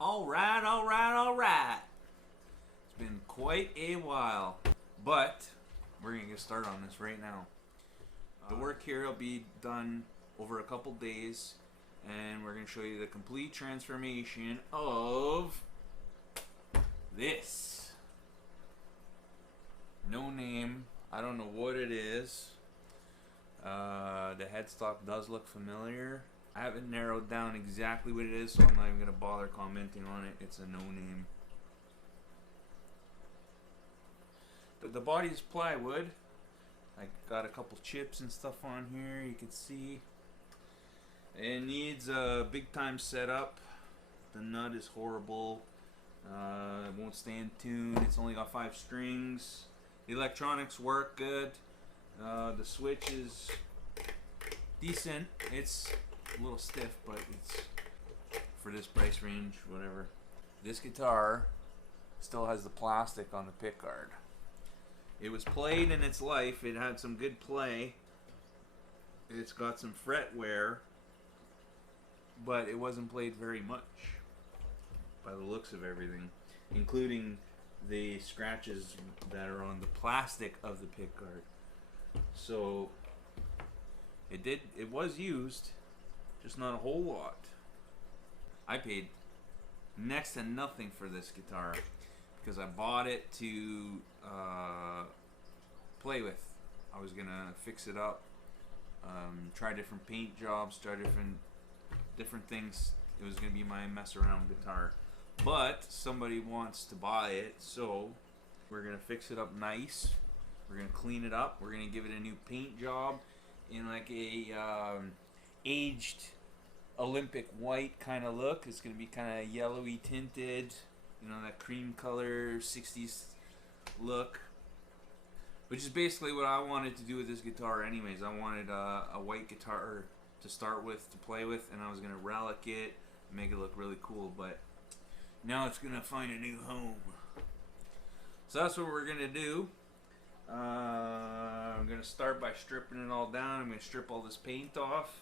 Alright, alright, alright. It's been quite a while, but we're going to get started on this right now. The work here will be done over a couple days, and we're going to show you the complete transformation of this. No name. I don't know what it is. The headstock does look familiar. I haven't narrowed down exactly what it is, so I'm not even going to bother commenting on it. It's a no name. But the body is plywood. I got a couple chips and stuff on here, you can see. It needs a big time setup. The nut is horrible. It won't stay in tune. It's only got 5 strings. The electronics work good. The switch is decent. It's a little stiff, but it's for this price range, whatever. This guitar still has the plastic on the pickguard. It was played in its life. It had some good play. It's got some fret wear, but it wasn't played very much by the looks of everything, including the scratches that are on the plastic of the pickguard. So it was used, just not a whole lot. I paid next to nothing for this guitar because I bought it to play with. I was gonna fix it up, try different paint jobs, try different things. It was gonna be my mess around guitar, but somebody wants to buy it, so we're gonna fix it up nice. We're gonna clean it up. We're gonna give it a new paint job in like a aged Olympic white kind of look. It's gonna be kind of yellowy tinted, you know, that cream color 60s look, which is basically what I wanted to do with this guitar anyways. I wanted a white guitar to start with, to play with, and I was gonna relic it, make it look really cool, but now it's gonna find a new home. So that's what we're gonna do. I'm gonna start by stripping it all down. I'm gonna strip all this paint off.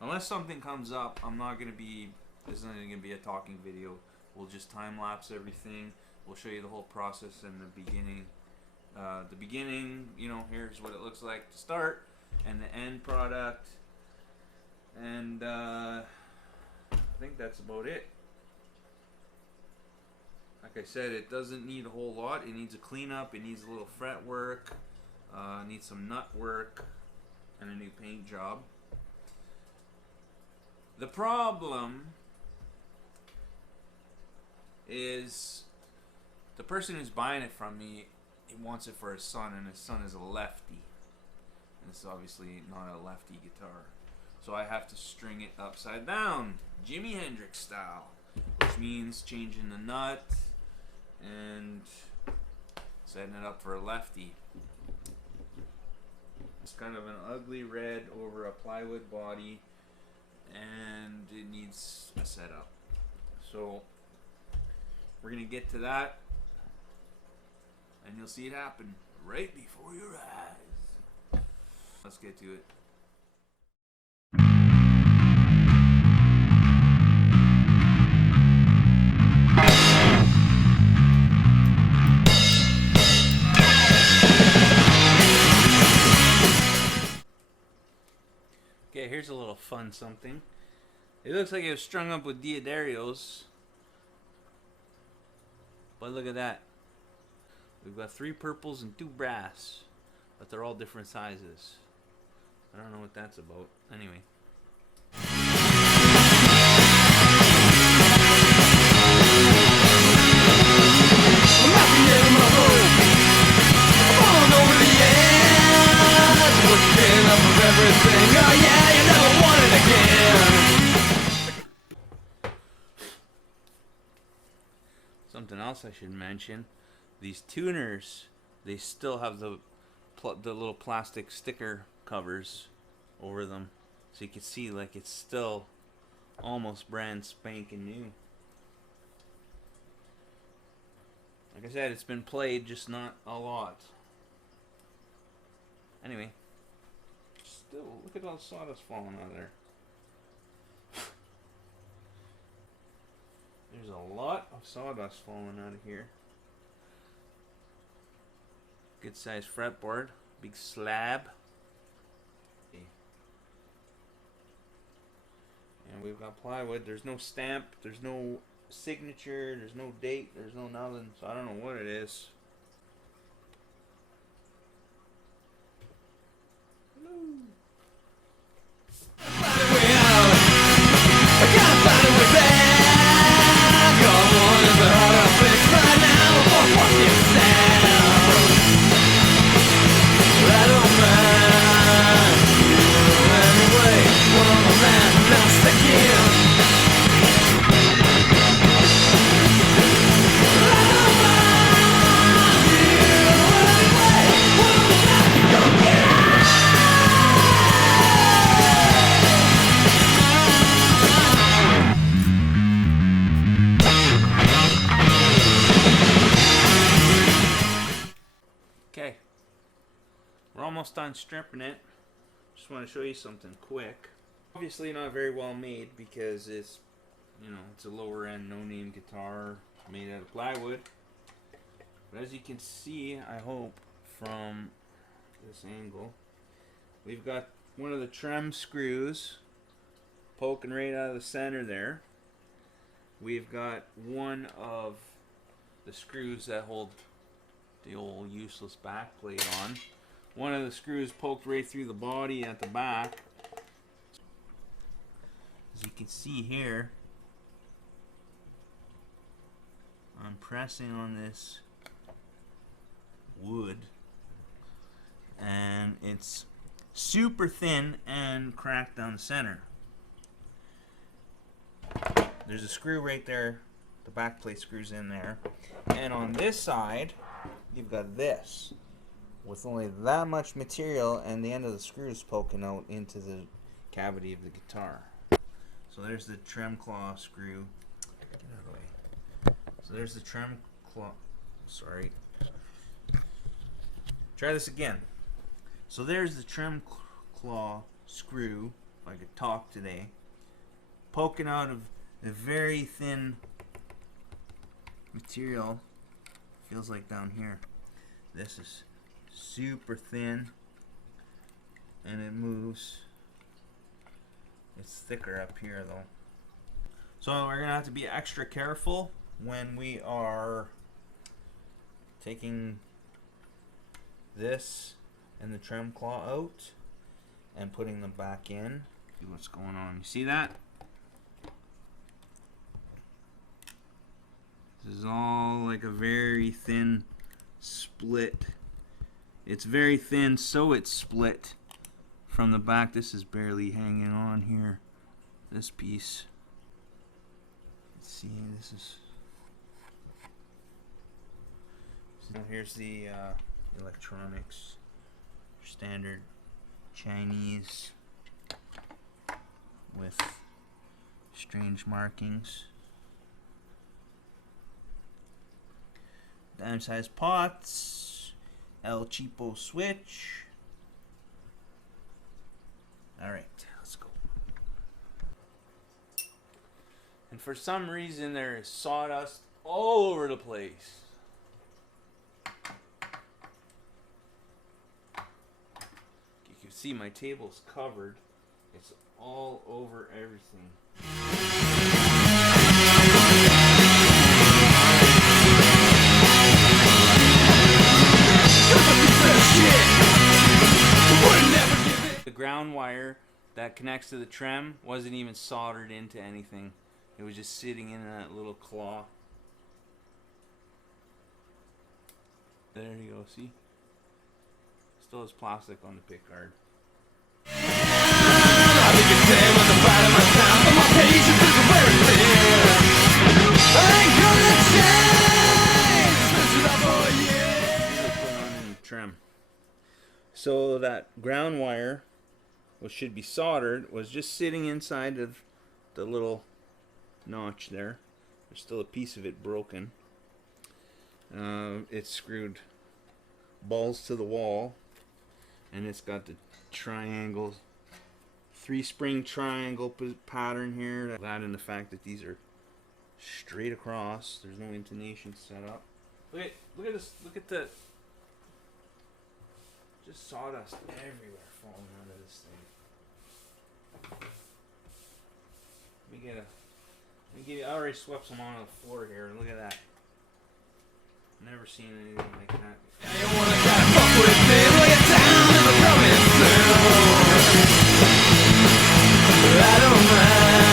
Unless something comes up, I'm not gonna be, this isn't gonna be a talking video. We'll just time lapse everything. We'll show you the whole process in the beginning. The beginning, you know, here's what it looks like to start, and the end product. And I think that's about it. Like I said, it doesn't need a whole lot. It needs a cleanup. It needs a little fret work. Needs some nut work and a new paint job. The problem is the person who's buying it from me, he wants it for his son, and his son is a lefty. And it's obviously not a lefty guitar. So I have to string it upside down, Jimi Hendrix style, which means changing the nut and setting it up for a lefty. It's kind of an ugly red over a plywood body, and it needs a setup. So we're gonna get to that, and you'll see it happen right before your eyes. Let's get to it. Okay, here's a little fun something. It looks like it was strung up with Diodarios, but look at that. We've got 3 purples and 2 brass, but they're all different sizes. I don't know what that's about. Anyway. Something else I should mention, these tuners, they still have the little plastic sticker covers over them, so you can see like it's still almost brand spanking new. Like I said, it's been played, just not a lot. Anyway, still, look at all the sawdust falling out of there. There's a lot of sawdust falling out of here. Good sized fretboard, big slab. And we've got plywood. There's no stamp, there's no signature, there's no date, there's no nothing, so I don't know what it is. Okay, we're almost done stripping it. Just want to show you something quick. Obviously not very well made because it's, you know, it's a lower end no-name guitar made out of plywood. But as you can see, I hope, from this angle, we've got one of the trem screws poking right out of the center there. We've got one of the screws that hold the old useless back plate on. One of the screws poked right through the body at the back. As you can see here, I'm pressing on this wood and it's super thin and cracked down the center. There's a screw right there, the back plate screws in there, and on this side you've got this with only that much material and the end of the screws poking out into the cavity of the guitar. So there's the trem claw screw. Get out of the way. So there's the trem claw. Sorry. Try this again. So there's the trem claw screw, if I could talk today, poking out of a very thin material. Feels like down here. This is super thin and it moves. It's thicker up here though. So we're gonna have to be extra careful when we are taking this and the trem claw out and putting them back in. See what's going on. You see that? This is all like a very thin split. It's very thin, so it's split from the back. This is barely hanging on here. This piece. Let's see, this is. So here's the electronics. Standard Chinese with strange markings. Dime size pots, Cheapo switch. Alright, let's go. And for some reason there is sawdust all over the place. You can see my table's covered. It's all over everything. The ground wire that connects to the trem wasn't even soldered into anything. It was just sitting in that little claw. There you go, see? Still has plastic on the pick guard. Trim. So that ground wire, which should be soldered, was just sitting inside of the little notch there. There's still a piece of it broken. It's screwed balls to the wall, and it's got the triangle, 3-spring triangle pattern here. That and the fact that these are straight across. There's no intonation set up. Look at this. Look at the just sawdust everywhere falling out of this thing. I already swept some on the floor here. Look at that. Never seen anything like that before. You wanna gotta fuck with me, look at down in the province. I don't mind.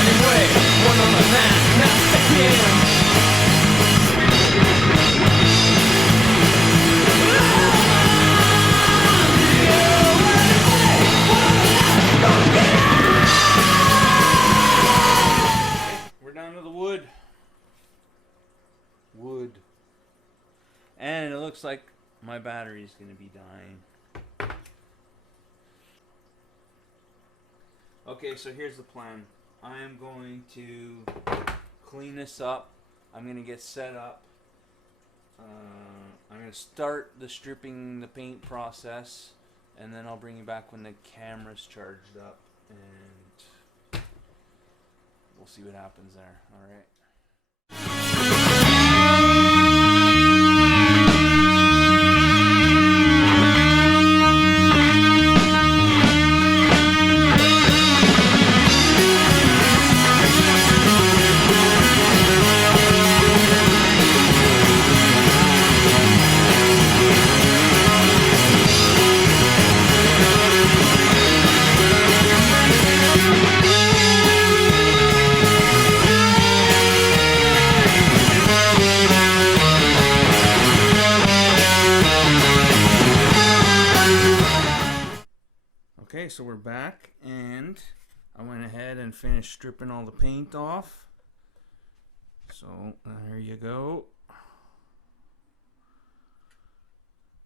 Anyway, one on the mat, now second. We're down to the wood. And it looks like my battery is going to be dying. Okay, so here's the plan. I am going to clean this up. I'm going to get set up. I'm going to start the stripping the paint process, and then I'll bring you back when the camera's charged up, and we'll see what happens there. All right. Okay, so we're back, and I went ahead and finished stripping all the paint off. So there you go.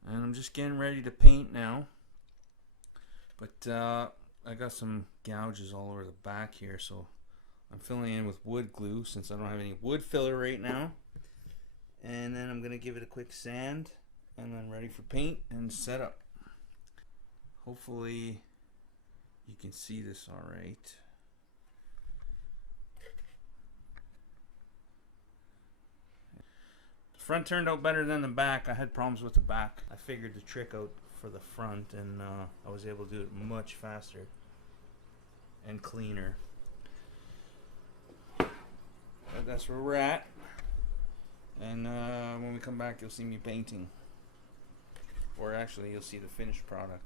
And I'm just getting ready to paint now. But I got some gouges all over the back here, so I'm filling in with wood glue since I don't have any wood filler right now. And then I'm going to give it a quick sand, and then ready for paint and setup. Hopefully you can see this all right. The front turned out better than the back. I had problems with the back. I figured the trick out for the front, and I was able to do it much faster and cleaner. But that's where we're at. And when we come back, you'll see me painting. Or actually, you'll see the finished product.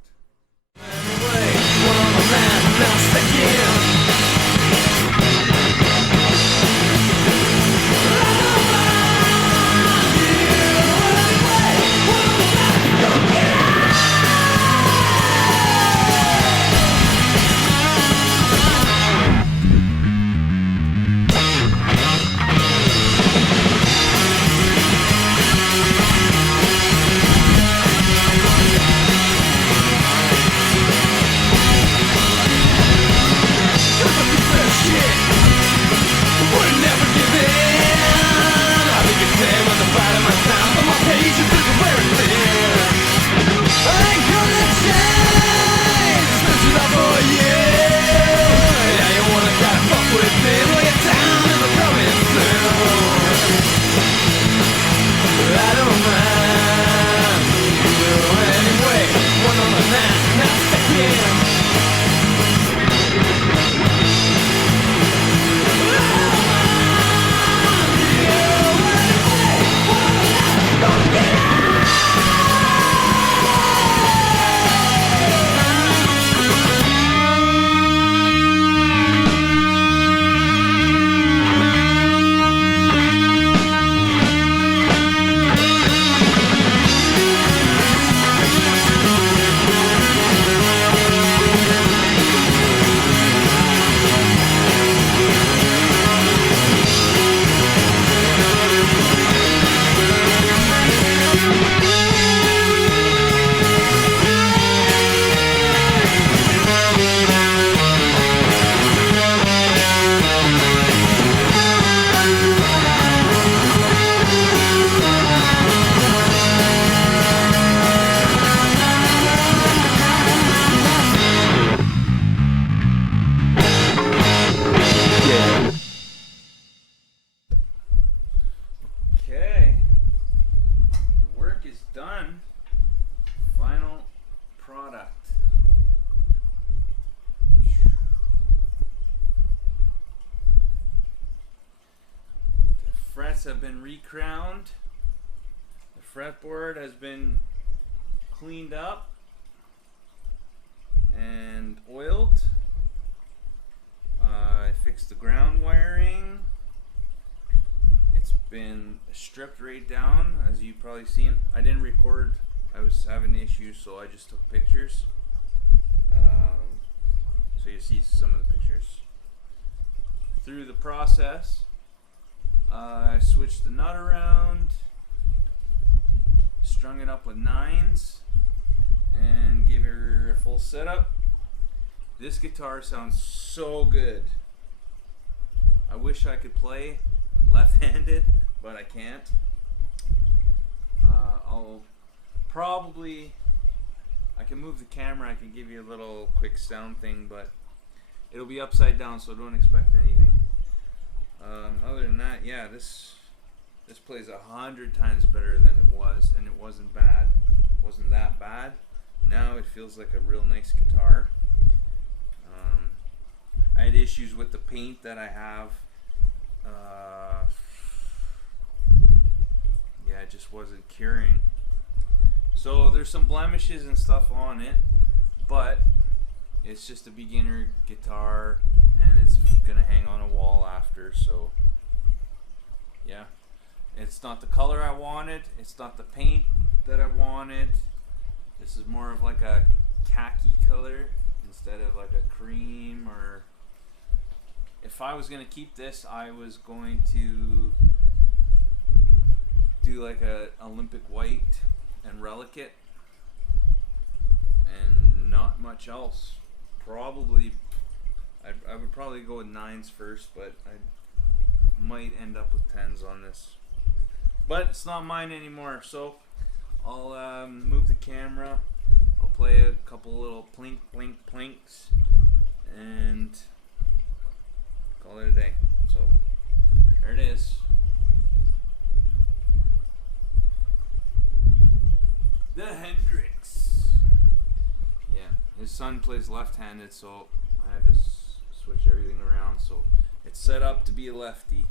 frets have been recrowned. The fretboard has been cleaned up and oiled. I fixed the ground wiring. It's been stripped right down, as you've probably seen. I didn't record. I was having issues, so I just took pictures. So you see some of the pictures. Through the process, I switched the nut around, strung it up with 9s, and gave her a full setup. This guitar sounds so good. I wish I could play left-handed, but I can't. I'll probably, I can move the camera, I can give you a little quick sound thing, but it'll be upside down, so don't expect anything. Other than that, yeah, this plays 100 times better than it was, and it wasn't bad. It wasn't that bad. Now it feels like a real nice guitar. I had issues with the paint that I have. Yeah, it just wasn't curing. So there's some blemishes and stuff on it, but it's just a beginner guitar, and it's gonna hang on a wall after. So yeah, it's not the color I wanted, it's not the paint that I wanted. This is more of like a khaki color instead of like a cream. Or if I was gonna keep this, I was going to do like a Olympic white and relic it, and not much else. Probably I would probably go with 9s first, but I might end up with 10s on this. But it's not mine anymore, so I'll move the camera. I'll play a couple little plink plink plinks and call it a day. So there it is. The Hendrix. Yeah, his son plays left-handed, so I had to switch everything around. So it's set up to be a lefty.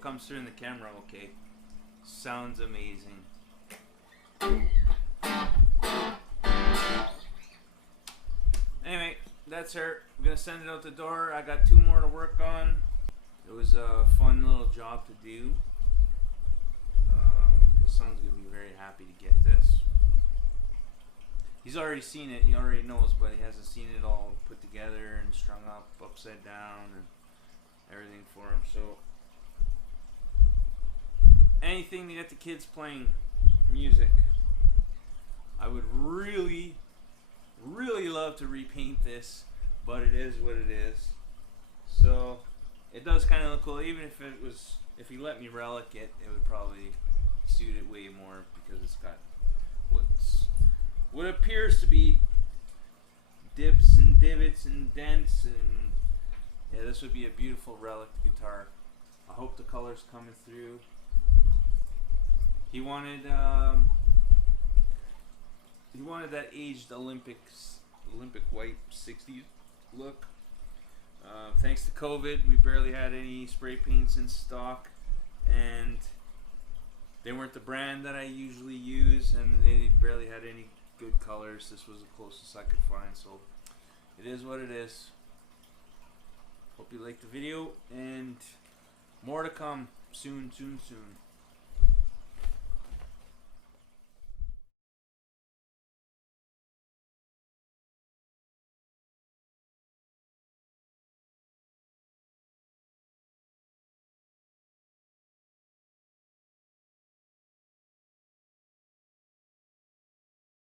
Comes through in the camera okay. Sounds amazing. Anyway, that's her. I'm gonna send it out the door. I got 2 more to work on. It was a fun little job to do. His son's gonna be very happy to get this. He's already seen it, he already knows, but he hasn't seen it all put together and strung up upside down and everything for him. So anything to get the kids playing music. I would really love to repaint this, but it is what it is. So it does kind of look cool. Even if it was, if he let me relic it, it would probably suit it way more because it's got what appears to be dips and divots and dents, and yeah, this would be a beautiful relic guitar. I hope the color's coming through. He wanted that aged Olympic white 60s look. Thanks to COVID, we barely had any spray paints in stock, and they weren't the brand that I usually use, and they barely had any good colors. This was the closest I could find, so it is what it is. Hope you liked the video, and more to come soon.